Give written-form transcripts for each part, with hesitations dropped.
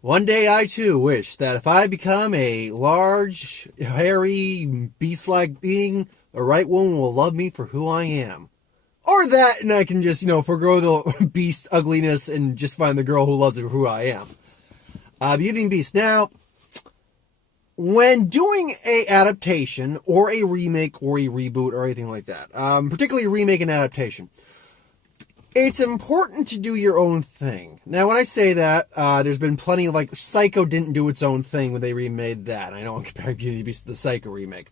One day I too wish that if I become a large, hairy, beast-like being, the right woman will love me for who I am. Or that, and I can just, forgo the beast ugliness and just find the girl who loves me for who I am. Beauty and Beast. Now, when doing a adaptation, or a remake, or a reboot, or anything like that, particularly a remake and adaptation, it's important to do your own thing. Now, when I say that, there's been plenty of, Psycho didn't do its own thing when they remade that. I know I'm comparing Beauty and the Beast to the Psycho remake.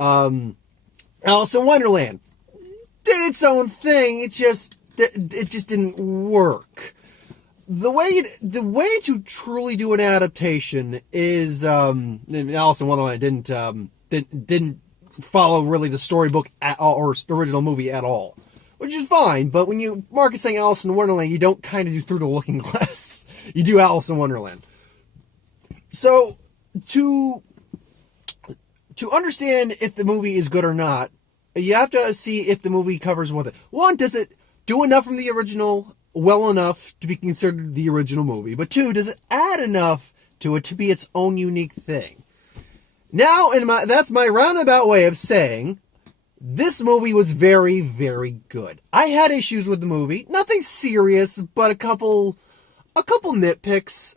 Alice in Wonderland did its own thing. It just didn't work. The way to truly do an adaptation is, Alice in Wonderland didn't follow really the storybook at all, or original movie at all. Which is fine, but when you market saying Alice in Wonderland, you don't kind of do Through the Looking Glass. You do Alice in Wonderland. So, to understand if the movie is good or not, you have to see if the movie covers one thing. One, does it do enough from the original, well enough to be considered the original movie? But two, does it add enough to it to be its own unique thing? Now, that's my roundabout way of saying, this movie was very, very good. I had issues with the movie. Nothing serious, but a couple nitpicks.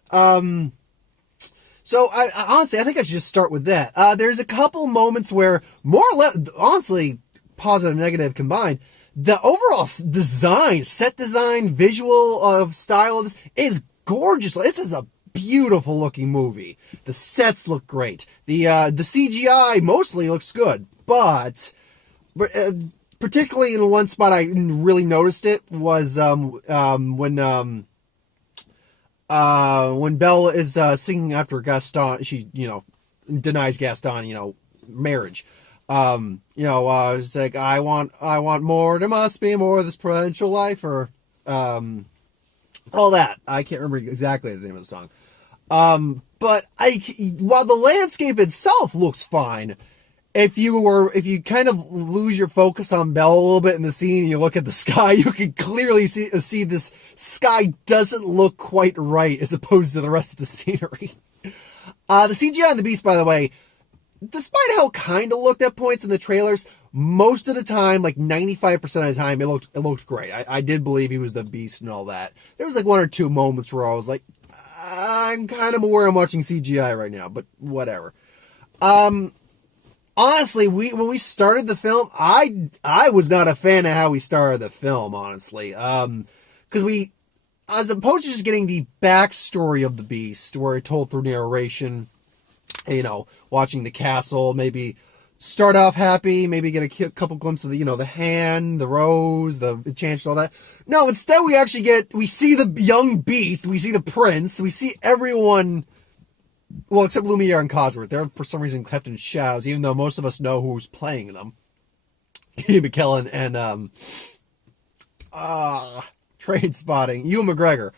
So, honestly, I think I should just start with that. There's a couple moments where, more or less, honestly, positive and negative combined, the overall design, set design, visual style of this is gorgeous. This is a beautiful looking movie. The sets look great. The CGI mostly looks good, but particularly in one spot I really noticed it was when Belle is singing after Gaston, she denies Gaston marriage. It's like, I want more, there must be more of this potential life, or all that. I can't remember exactly the name of the song. But while the landscape itself looks fine, if you kind of lose your focus on Belle a little bit in the scene and you look at the sky, you can clearly see this sky doesn't look quite right as opposed to the rest of the scenery. The CGI on the Beast, by the way, despite how it kind of looked at points in the trailers, most of the time, 95% of the time, it looked great. I did believe he was the Beast and all that. There was one or two moments where I was like, I'm kind of aware I'm watching CGI right now, but whatever. Honestly, when we started the film, I was not a fan of how we started the film, honestly. Because we, as opposed to just getting the backstory of the Beast, where it told through narration, watching the castle, maybe start off happy, maybe get a couple glimpses of the hand, the rose, the enchantress, all that. No, instead we see the young Beast, we see the prince, we see everyone. Well, except Lumiere and Codsworth. They're, for some reason, kept in shadows, even though most of us know who's playing them. Ian McKellen and, Train Spotting. Ewan McGregor.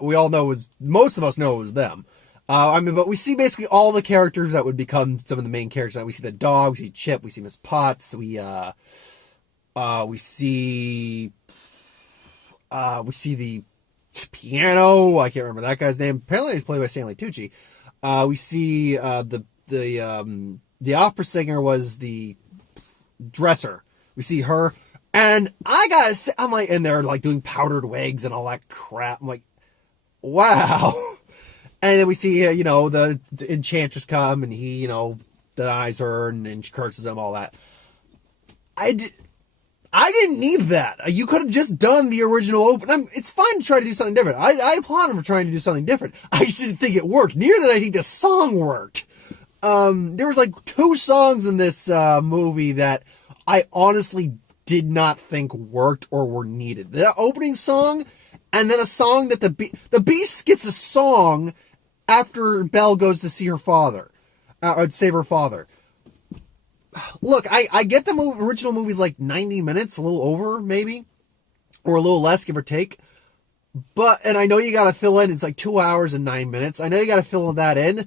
We all know most of us know it was them. But we see basically all the characters that would become some of the main characters. We see the dog, we see Chip, we see Miss Potts, we see the piano, I can't remember that guy's name. Apparently it's played by Stanley Tucci. We see the opera singer was the dresser. We see her, and I gotta say, I'm and they're doing powdered wigs and all that crap. I'm like, wow. And then we see the enchantress come, and he denies her and she curses him, all that. I didn't need that. You could have just done the original open. It's fine to try to do something different. I applaud him for trying to do something different. I just didn't think it worked. Neither did I think the song worked. There was 2 songs in this movie that I honestly did not think worked or were needed. The opening song, and then a song that the Beast gets a song after Belle goes to see her father, save her father. Look, I get the original movie's 90 minutes, a little over, maybe, or a little less, give or take. And I know you gotta fill in, it's 2 hours and 9 minutes. I know you gotta fill that in.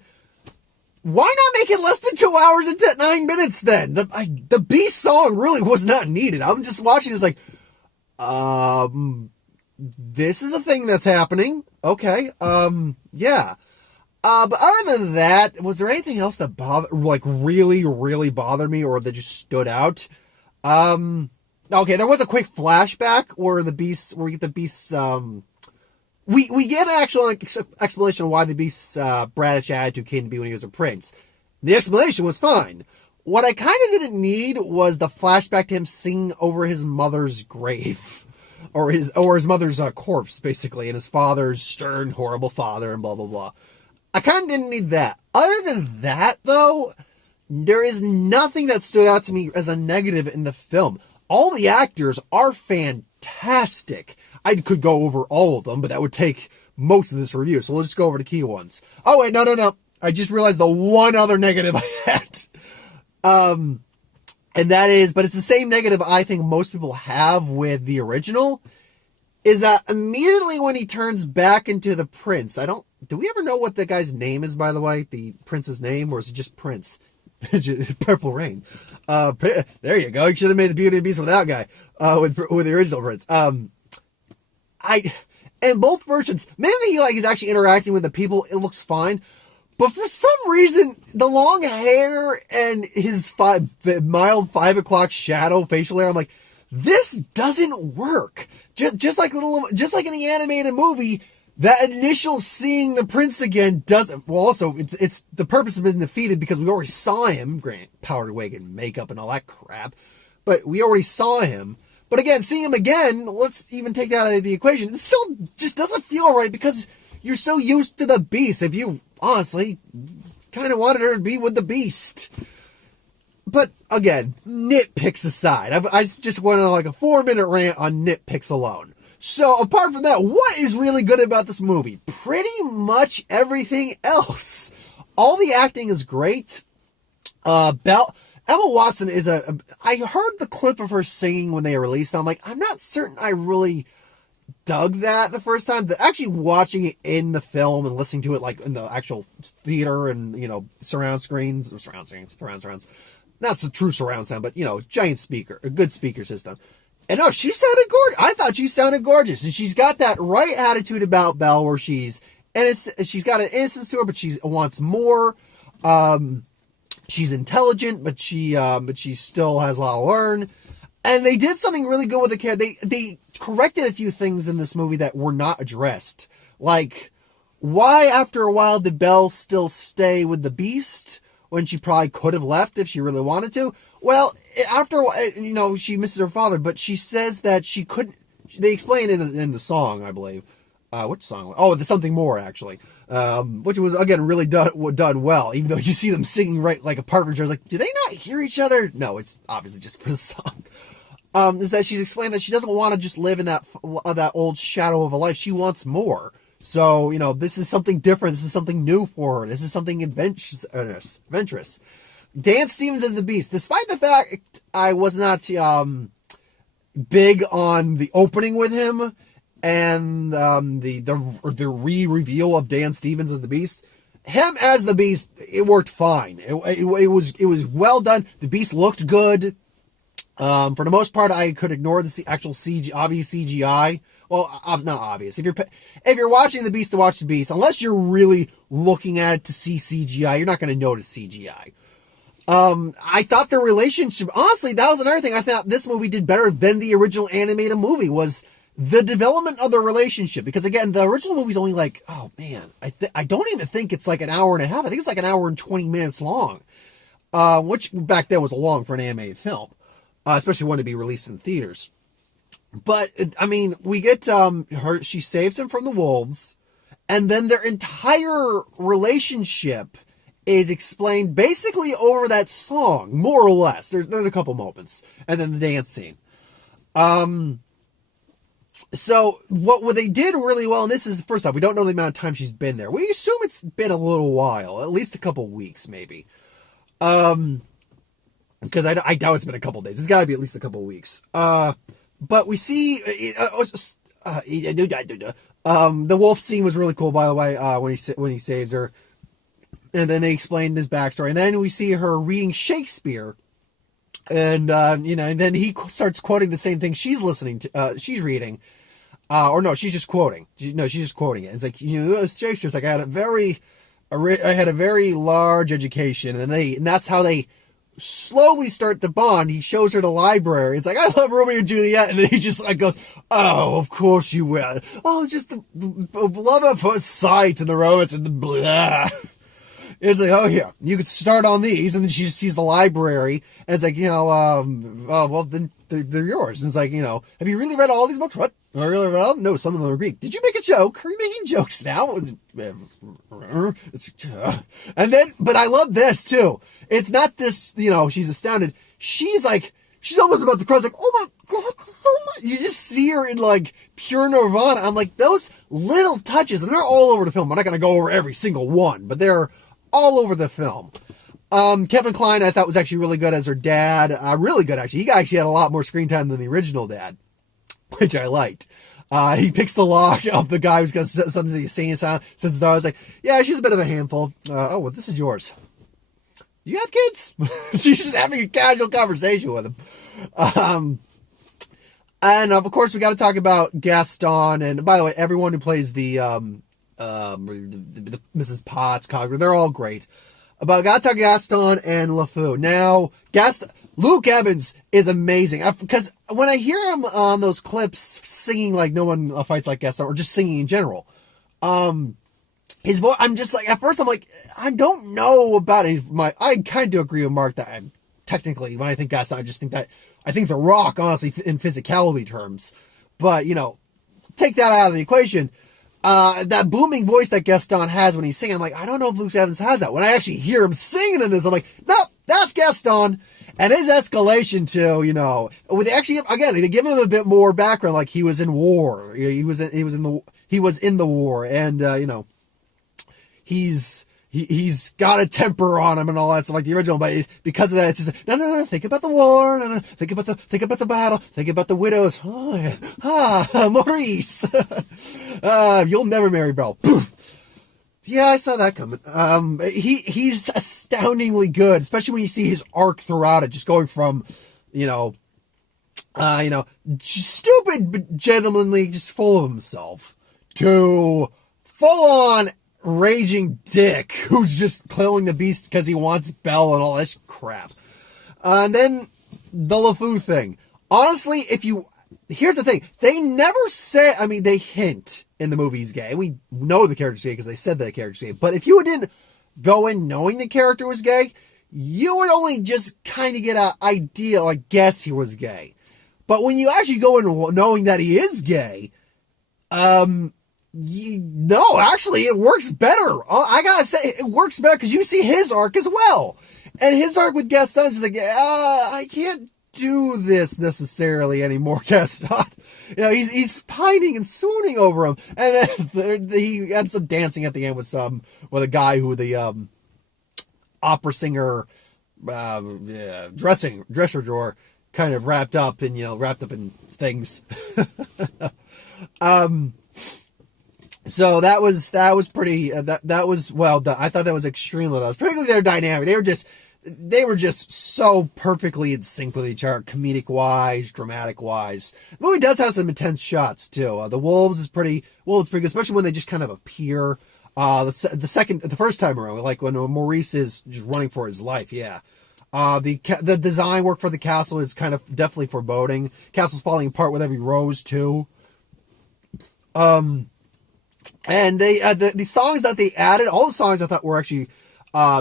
Why not make it less than 2 hours and 9 minutes then? The Beast song really was not needed. I'm just watching this this is a thing that's happening. Okay. Yeah. But other than that, was there anything else that really, really bothered me or that just stood out? Okay, there was a quick flashback where we get the beasts, we get an actual explanation of why the beast's, bratish attitude came to be when he was a prince. The explanation was fine. What I kind of didn't need was the flashback to him singing over his mother's grave. Or his mother's corpse, basically, and his father's stern, horrible father, and blah, blah, blah. I kind of didn't need that. Other than that, though, there is nothing that stood out to me as a negative in the film. All the actors are fantastic. I could go over all of them, but that would take most of this review, so let's just go over the key ones. Oh, wait, no. I just realized the one other negative I had. And that is, but it's the same negative I think most people have with the original, is that immediately when he turns back into the prince, do we ever know what the guy's name is, by the way? The prince's name, or is it just Prince? Purple Rain. There you go. You should have made the Beauty and the Beast with that guy, with the original prince. In both versions, maybe he's actually interacting with the people, it looks fine. But for some reason, the long hair and his mild 5 o'clock shadow facial hair, I'm like, this doesn't work. Just like in the animated movie, that initial seeing the prince again doesn't. Well, also, it's the purpose has been defeated because we already saw him. Grant, powdered wig and makeup and all that crap, but we already saw him. But again, seeing him again, let's even take that out of the equation. It still just doesn't feel right because you're so used to the beast. If you honestly kind of wanted her to be with the beast. But again, nitpicks aside, I just went on like a 4-minute rant on nitpicks alone. So apart from that, what is really good about this movie? Pretty much everything else. All the acting is great. Emma Watson is I heard the clip of her singing when they released it. I'm like, I'm not certain I really dug that the first time. Actually watching it in the film and listening to it like in the actual theater and, surround screens. Not a true surround sound, but, giant speaker, a good speaker system. And she sounded gorgeous. I thought she sounded gorgeous. And she's got that right attitude about Belle where she's got an innocence to her, but she wants more. She's intelligent, but she still has a lot to learn. And they did something really good with the character. They corrected a few things in this movie that were not addressed. Like, why after a while did Belle still stay with the beast when she probably could have left if she really wanted to? Well, after a while, she misses her father, but she says that she couldn't. They explain in the song, I believe. Which song? Oh, there's Something More, actually. Which was, again, really done well, even though you see them singing right like a partner. I was like, do they not hear each other? No, it's obviously just for the song. Is that she's explained that she doesn't want to just live in that old shadow of a life. She wants more. So, this is something different. This is something new for her. This is something adventurous. Dan Stevens as the Beast. Despite the fact I was not big on the opening with him and the re-reveal of Dan Stevens as the Beast, him as the Beast, it worked fine. It was well done. The Beast looked good. For the most part, I could ignore the actual obvious CGI. Well, not obvious. If you're watching The Beast to watch The Beast, unless you're really looking at it to see CGI, you're not going to notice CGI. I thought the relationship, honestly, that was another thing I thought this movie did better than the original animated movie, was the development of the relationship. Because again, the original movie's only like, oh man, I don't even think it's like an hour and a half. I think it's like an hour and 20 minutes long. Which back then was long for an animated film. Especially when to be released in theaters. But, we get, she saves him from the wolves, and then their entire relationship is explained basically over that song, more or less. There's a couple moments, and then the dance scene. So, what they did really well, and this is, first off, we don't know the amount of time she's been there. We assume it's been a little while, at least a couple weeks, maybe. Because I doubt it's been a couple days. It's got to be at least a couple weeks. But we see the wolf scene was really cool, by the way. When he saves her, and then they explain his backstory, and then we see her reading Shakespeare, and and then he starts quoting the same thing she's listening to. She's reading, Or no, she's just quoting. No, she's just quoting it. It's like, Shakespeare's like, I had a very large education, and that's how they slowly start to bond. He shows her the library. It's like, I love Romeo and Juliet, and then he just like goes, oh, of course you will. Oh, just the love at first sight and the romance and the blah. It's like, oh yeah, you could start on these, and then she just sees the library, and it's like, well, then they're yours. And it's like, have you really read all these books? What? Have I really read all of them? No, some of them are Greek. Did you make a joke? Are you making jokes now? And then, but I love this too. It's not this, she's astounded. She's almost about to cry. It's like, oh my God, so much. You just see her in like pure nirvana. I'm like, those little touches, and they're all over the film. I'm not going to go over every single one, but they're all over the film. Kevin Kline, I thought was actually really good as her dad. Really good, actually. He actually had a lot more screen time than the original dad, which I liked. He picks the lock of the guy who's got something he's saying since I was like, yeah, she's a bit of a handful. Oh, well, this is yours. You have kids? She's just having a casual conversation with him. And of course, we got to talk about Gaston. And by the way, everyone who plays the Mrs. Potts, Cogger, they're all great. But got to talk Gaston and LeFou. Now, Luke Evans is amazing. Because when I hear him on those clips singing like No One Fights Like Gaston, or just singing in general, his voice, I'm just like, at first I'm like, I don't know about I kind of agree with Mark that I'm technically, when I think Gaston, I think The Rock, honestly, in physicality terms. But, take that out of the equation. That booming voice that Gaston has when he's singing, I'm like, I don't know if Luke Evans has that. When I actually hear him singing in this, I'm like, nope, that's Gaston. And his escalation to, with actually, again, they give him a bit more background, like he was in war. He was in the war, and, he's got a temper on him and all that stuff like the original, but because of that, it's just no, think about the war, no, think about the battle, think about the widows. Oh, yeah. Maurice, you'll never marry Belle. Yeah, I saw that coming. He's astoundingly good, especially when you see his arc throughout it, just going from, stupid but gentlemanly, just full of himself, to full on raging dick who's just killing the beast because he wants Belle and all this crap. And then the LeFou thing. Honestly, here's the thing. They never say, they hint in the movie he's gay. We know the character's gay because they said the character's gay. But if you didn't go in knowing the character was gay, you would only just kind of get an idea, like guess he was gay. But when you actually go in knowing that he is gay, no, actually, it works better. I gotta say, it works better because you see his arc as well. And his arc with Gaston is like, I can't do this necessarily anymore, Gaston. He's pining and swooning over him. And then he ends up dancing at the end with a guy who the opera singer dresser drawer kind of wrapped up in things. So that was pretty, that was well done. I thought that was extremely well done. Particularly their dynamic. They were just so perfectly in sync with each other, comedic wise, dramatic wise. The movie does have some intense shots too. The wolves is pretty good, especially when they just kind of appear. The first time around, like when Maurice is just running for his life. Yeah. The design work for the castle is kind of definitely foreboding. Castle's falling apart with every rose too. And they, the songs that they added, all the songs I thought were actually,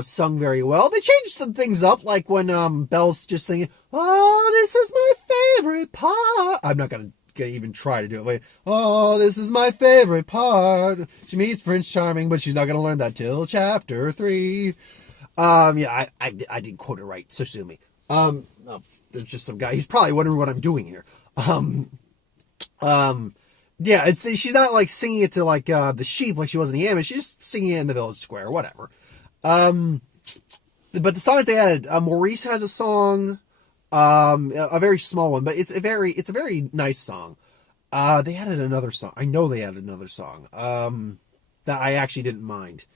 sung very well. They changed some things up, like when, Belle's just thinking, oh, this is my favorite part. I'm not gonna even try to do it. Wait. Oh, this is my favorite part. She meets Prince Charming, but she's not gonna learn that till chapter 3. Yeah, I didn't quote it right, so sue me. No, there's just some guy, he's probably wondering what I'm doing here. Yeah, she's not like singing it to like the sheep like she was in the image. She's just singing it in the village square, whatever. But the songs they added, Maurice has a song, a very small one, but it's a very nice song. They added another song. I know they added another song that I actually didn't mind.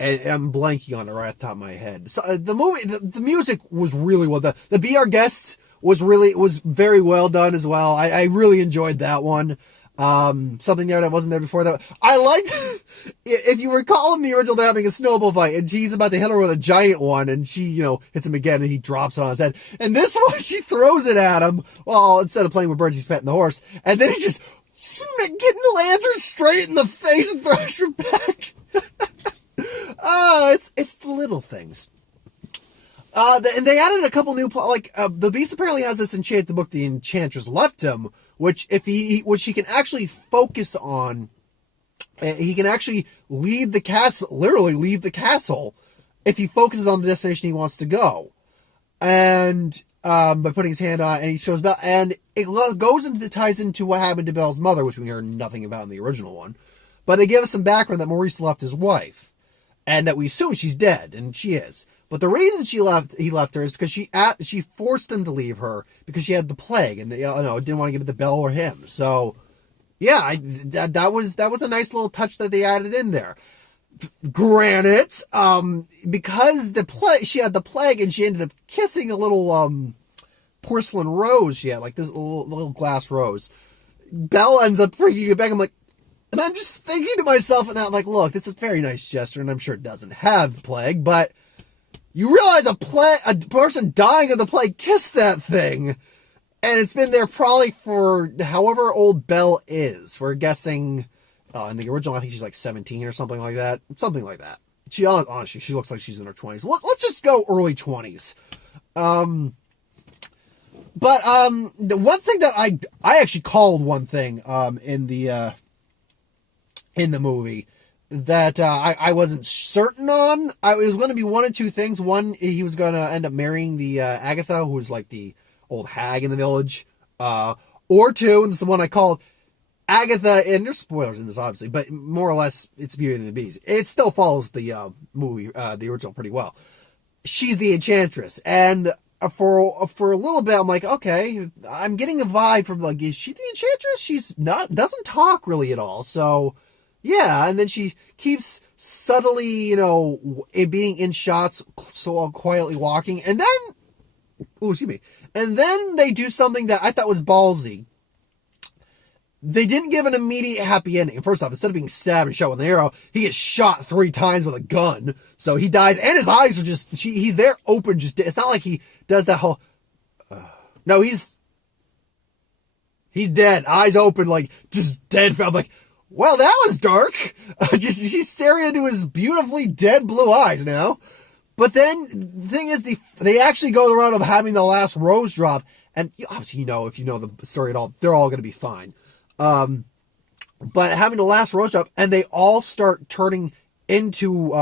And I'm blanking on it right off the top of my head. So, the music was really well done. The Be Our Guest was very well done as well. I really enjoyed that one. Something there that wasn't there before. That I liked. If you recall in the original, they're having a snowball fight, and she's about to hit her with a giant one, and she, hits him again, and he drops it on his head. And this one, she throws it at him. Well, instead of playing with birds, he's petting the horse, and then he just getting the lantern straight in the face and throws her back. It's the little things. And they added a couple new, the Beast apparently has this enchanted book the Enchantress left him, which he can actually focus on. He can actually leave the castle, literally leave the castle, if he focuses on the destination he wants to go. And, by putting his hand on it, and he shows Belle, and it ties into what happened to Belle's mother, which we hear nothing about in the original one. But they give us some background that Maurice left his wife, and that we assume she's dead, and she is. But the reason he left her is because she forced him to leave her because she had the plague, and didn't want to give it to Belle or him. So, yeah, that was a nice little touch that they added in there. Granted, because she had the plague, and she ended up kissing a little porcelain rose she had, like this little glass rose. Belle ends up bringing it back. I'm like, and I'm just thinking to myself, and I'm like, look, this is a very nice gesture, and I'm sure it doesn't have plague, but you realize a person dying of the plague kissed that thing, and it's been there probably for however old Belle is. We're guessing, in the original, I think she's like 17 or something like that. Something like that. Honestly, she looks like she's in her 20s. Let's just go early 20s. The one thing that I actually called one thing, in the movie, that I wasn't certain on. It was going to be one of two things. One, he was going to end up marrying the Agatha, who was like the old hag in the village. Or two, and this is the one I called, Agatha, and there's spoilers in this, obviously, but more or less, it's Beauty and the Beast. It still follows the movie, the original, pretty well. She's the Enchantress, and for a little bit, I'm like, okay, I'm getting a vibe from, like, is she the Enchantress? She's not, doesn't talk really at all, so yeah, and then she keeps subtly, being in shots, so quietly walking, and then, and then they do something that I thought was ballsy. They didn't give an immediate happy ending. First off, instead of being stabbed and shot with an arrow, he gets shot 3 times with a gun, so he dies, and his eyes are just, he's there open, just, it's not like he does that whole, no, he's dead, eyes open, like, just dead. I'm like, well, that was dark. She's staring into his beautifully dead blue eyes now. But then, the thing is, they actually go the route of having the last rose drop. And obviously, if you know the story at all, they're all going to be fine. But having the last rose drop, and they all start turning into,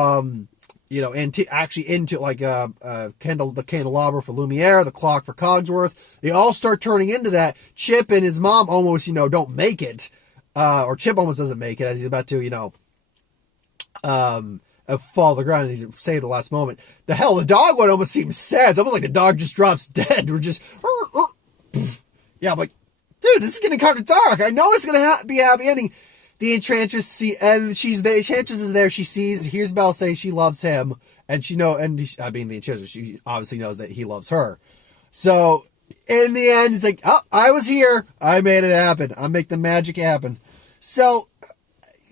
into like the candelabra for Lumiere, the clock for Cogsworth. They all start turning into that. Chip and his mom almost, don't make it. Or Chip almost doesn't make it as he's about to, fall to the ground, and he's saved at the last moment. The dog one almost seems sad. It's almost like the dog just drops dead. We're just, yeah, I'm like, dude, this is getting kind of dark. I know it's going to be a happy ending. The Enchantress the Enchantress is there. She hears Belle say she loves him, and the Enchantress, she obviously knows that he loves her. So, in the end, it's like, oh, I was here. I made it happen. I make the magic happen. So,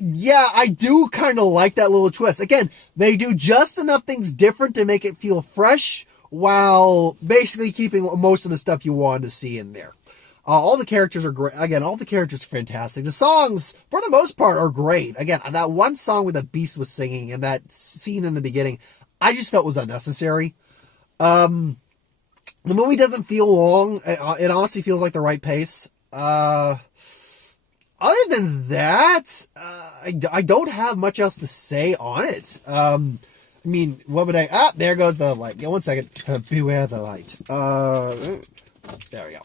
yeah, I do kind of like that little twist. Again, they do just enough things different to make it feel fresh, while basically keeping most of the stuff you wanted to see in there. All the characters are great. Again, all the characters are fantastic. The songs, for the most part, are great. Again, that one song where the Beast was singing and that scene in the beginning, I just felt was unnecessary. The movie doesn't feel long. It honestly feels like the right pace. Other than that, I don't have much else to say on it. What would there goes the light. Yeah, 1 second. Beware the light. There we go.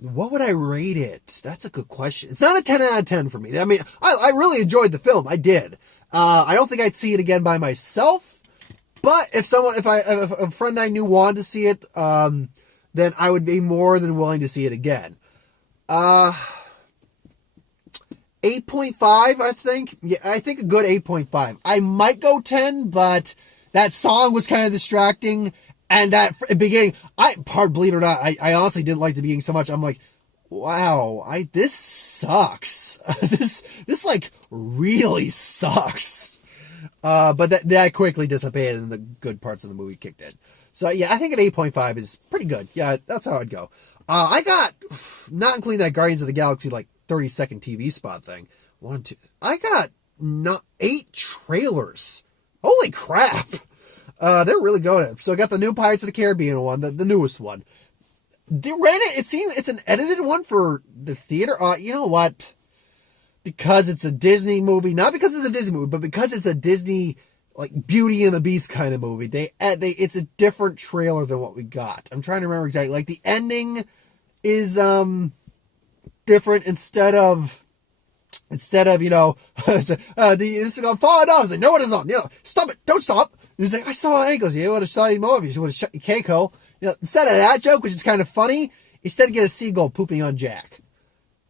What would I rate it? That's a good question. It's not a 10 out of 10 for me. I really enjoyed the film. I did. I don't think I'd see it again by myself, but if a friend I knew wanted to see it, then I would be more than willing to see it again. 8.5, I think. Yeah, I think a good 8.5. I might go 10, but that song was kind of distracting. And that beginning, believe it or not, I honestly didn't like the beginning so much. I'm like, wow, this sucks. This like really sucks. But that quickly dissipated and the good parts of the movie kicked in. So yeah, I think an 8.5 is pretty good. Yeah, that's how I'd go. I got, not including that Guardians of the Galaxy like 30-second TV spot thing. I got not 8 trailers. Holy crap. They're really good. So I got the new Pirates of the Caribbean one, the newest one. It seems it's an edited one for the theater. You know what? Because it's a Disney movie, not because it's a Disney movie, but because it's a Disney like Beauty and the Beast kind of movie. It's a different trailer than what we got. I'm trying to remember exactly. Like the ending is different instead of this is gonna fall off. It's like, no, it is on. Stop it! Don't stop. He's like, I saw angles. You would have saw you more. You would have shut your Keiko. Instead of that joke, which is kind of funny, instead get a seagull pooping on Jack.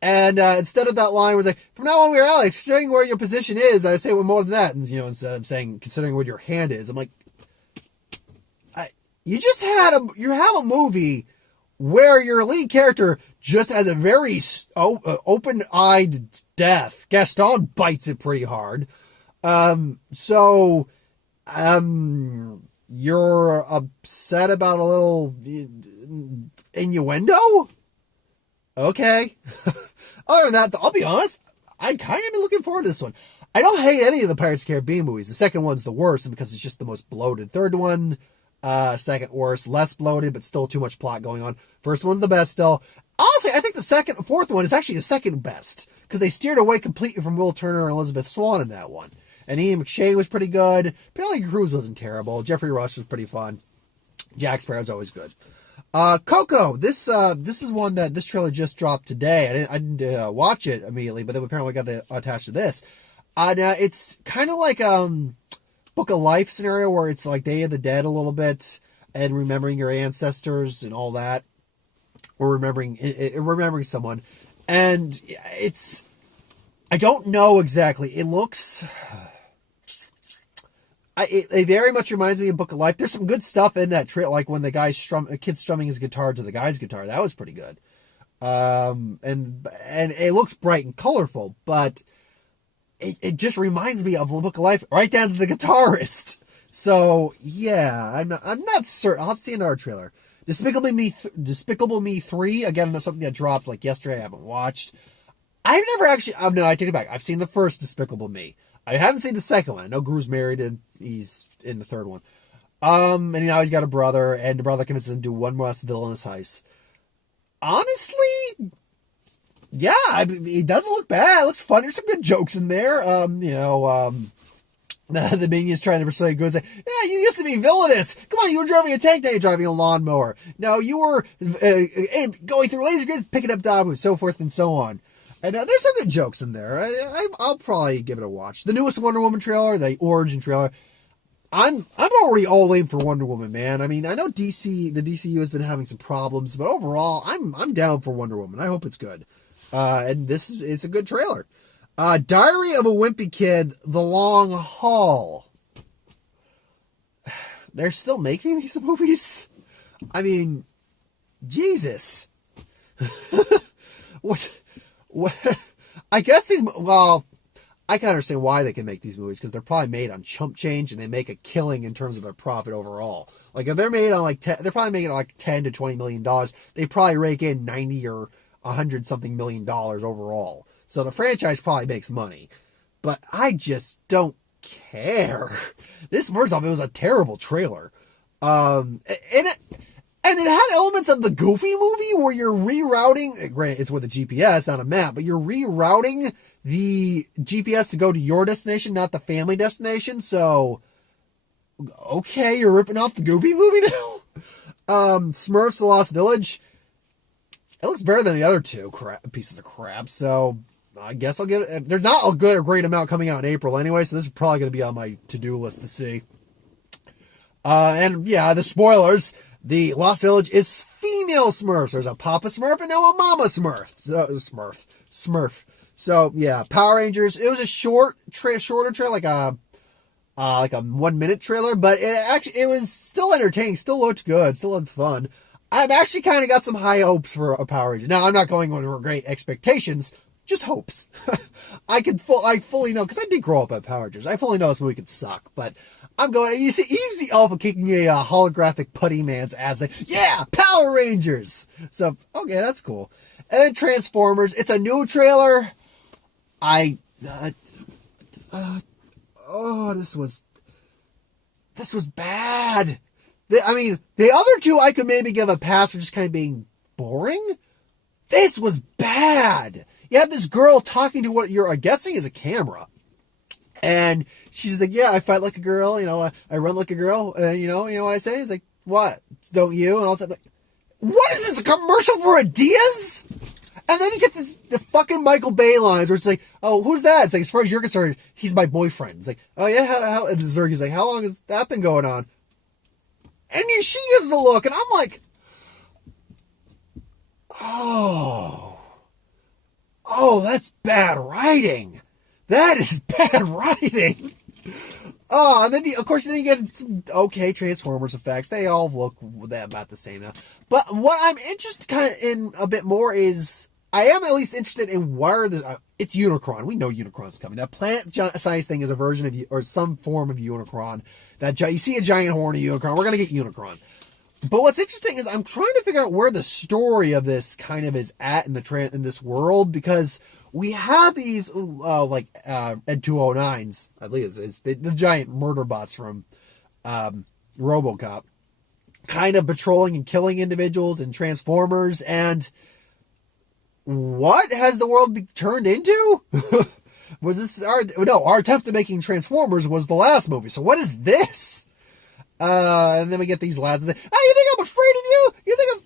And instead of that line was like, from now on we're Alex, considering where your position is, I say one more than that. And instead of saying considering where your hand is, I'm like, you have a movie where your lead character just has a very open-eyed death. Gaston bites it pretty hard. You're upset about a little innuendo? Okay. Other than that, I'll be honest, I kind of been looking forward to this one. I don't hate any of the Pirates of the Caribbean movies. The second one's the worst because it's just the most bloated. Third one, second worst, less bloated, but still too much plot going on. First one's the best still. Honestly, I think the fourth one is actually the second best because they steered away completely from Will Turner and Elizabeth Swann in that one. And Ian McShane was pretty good. Penelope Cruz wasn't terrible. Jeffrey Rush was pretty fun. Jack Sparrow's always good. Coco, this is one that this trailer just dropped today. I didn't watch it immediately, but then apparently got attached to this. It's kind of like Book of Life scenario where it's like Day of the Dead a little bit and remembering your ancestors and all that, or remembering someone. And I don't know exactly. It looks. It very much reminds me of Book of Life. There's some good stuff in that trail, like when the kid strumming his guitar to the guy's guitar. That was pretty good. And it looks bright and colorful, but it just reminds me of Book of Life, right down to the guitarist. So yeah, I'm not certain. I'll have to see another trailer. Despicable Me 3 again. That's something that dropped like yesterday. I haven't watched. I've never actually. No, I take it back. I've seen the first Despicable Me. I haven't seen the second one. I know Gru's married and he's in the third one. And now he's got a brother, and the brother convinces him to do one last villainous heist. Honestly, yeah, it doesn't look bad. It looks fun. There's some good jokes in there. The minions trying to persuade Gru, say, yeah, you used to be villainous. Come on, you were driving a tank, now you're driving a lawnmower. No, you were going through laser grids, picking up dog food, so forth and so on. And there's some good jokes in there. I'll probably give it a watch. The newest Wonder Woman trailer, the origin trailer. I'm already all in for Wonder Woman, man. I mean, I know the DCU has been having some problems, but overall, I'm down for Wonder Woman. I hope it's good. And it's a good trailer. Diary of a Wimpy Kid: The Long Haul. They're still making these movies? I mean, Jesus. What? I guess I can understand why they can make these movies, because they're probably made on chump change and they make a killing in terms of their profit overall. Like if they're made on they're probably making like $10 to $20 million. They probably rake in 90 or 100 something $1 million overall. So the franchise probably makes money, but I just don't care. This, first off, it was a terrible trailer. And it had elements of the Goofy movie where you're rerouting, granted it's with a GPS, not a map, but you're rerouting the GPS to go to your destination, not the family destination. So, okay, you're ripping off the Goofy movie now? Smurfs: The Lost Village. It looks better than the other two pieces of crap, so I guess I'll give it. There's not a great amount coming out in April anyway, so this is probably going to be on my to-do list to see. And yeah, the spoilers. The Lost Village is female Smurfs. There's a Papa Smurf and now a Mama Smurf. Smurf. So yeah, Power Rangers. It was a shorter trailer, like a 1 minute trailer, but it was still entertaining. Still looked good. Still had fun. I've actually kind of got some high hopes for a Power Ranger. Now, I'm not going with great expectations, just hopes. I fully know, because I did grow up at Power Rangers. I fully know this movie could suck, but I'm going, you see Alpha kicking a holographic putty man's ass, like, yeah, Power Rangers! So, okay, that's cool. And then Transformers, it's a new trailer. This was bad. The other two I could maybe give a pass for just kind of being boring. This was bad. You have this girl talking to what you're guessing is a camera. And she's like, yeah, I fight like a girl, I run like a girl. You know what I say? It's like, what? Don't you? And I was like, what is this, a commercial for Adidas? And then you get the fucking Michael Bay lines where it's like, oh, who's that? It's like, as far as you're concerned, he's my boyfriend. It's like, oh yeah, how and Zurgi's like, how long has that been going on? And she gives a look, and I'm like, oh, that's bad writing. That is bad writing. Oh, and then, of course, you get some okay Transformers effects. They all look about the same now. But what I'm interested kind of in a bit more is, I am at least interested in where it's Unicron. We know Unicron's coming. That plant size thing is a version of, or some form of Unicron. You see a giant horn of Unicron. We're going to get Unicron. But what's interesting is I'm trying to figure out where the story of this kind of is at in this world, because we have these, Ed 209s, I believe it's the giant murder bots from RoboCop, kind of patrolling and killing individuals and Transformers, and what has the world turned into? Was this our attempt at making Transformers was the last movie, so what is this? And then we get these lads that say, oh, you think I'm afraid of you? You think I'm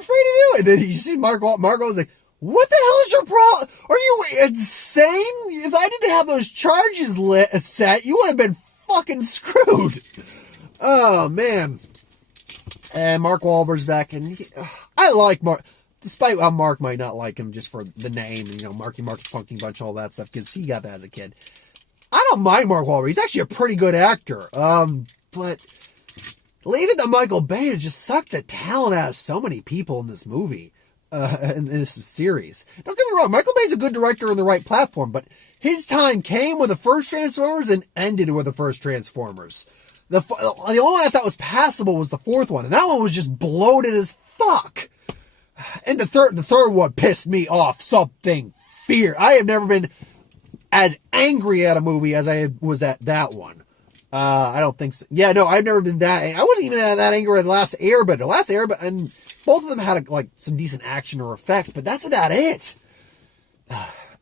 afraid of you? And then you see Marco's like, what the hell is your problem? Are you insane? If I didn't have those charges set, you would have been fucking screwed. Oh, man. And Mark Wahlberg's back, and I like Mark, despite how Mark might not like him just for the name, and, Marky Mark, Funky Bunch, all that stuff, because he got that as a kid. I don't mind Mark Wahlberg. He's actually a pretty good actor. But leaving to Michael Bay to just suck the talent out of so many people in this movie. In this series. Don't get me wrong, Michael Bay's a good director on the right platform, but his time came with the first Transformers and ended with the first Transformers. The only one I thought was passable was the fourth one, and that one was just bloated as fuck. And the third one pissed me off something fierce. I have never been as angry at a movie as I was at that one. I don't think so. Yeah, no, I've never been that. I wasn't even that angry at The Last Airbender. And both of them had some decent action or effects, but that's about it.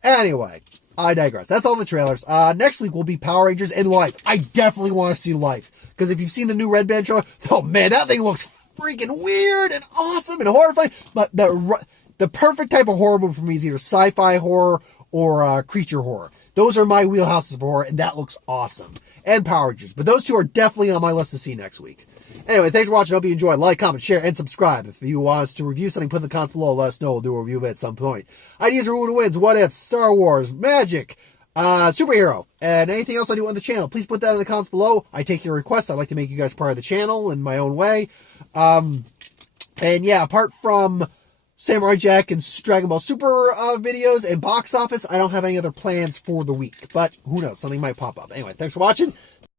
Anyway, I digress. That's all the trailers. Next week will be Power Rangers and Life. I definitely want to see Life, because if you've seen the new Red Band trailer, oh man, that thing looks freaking weird and awesome and horrifying. But the perfect type of horror movie for me is either sci-fi horror or creature horror. Those are my wheelhouses for horror, and that looks awesome. And Power Rangers. But those two are definitely on my list to see next week. Anyway, thanks for watching. I hope you enjoyed. Like, comment, share, and subscribe. If you want us to review something, put in the comments below. Let us know. We'll do a review of it at some point. Ideas for who wins, what if, Star Wars, magic, superhero, and anything else I do on the channel. Please put that in the comments below. I take your requests. I'd like to make you guys part of the channel in my own way. And yeah, apart from Samurai Jack and Dragon Ball Super videos and box office, I don't have any other plans for the week. But who knows? Something might pop up. Anyway, thanks for watching.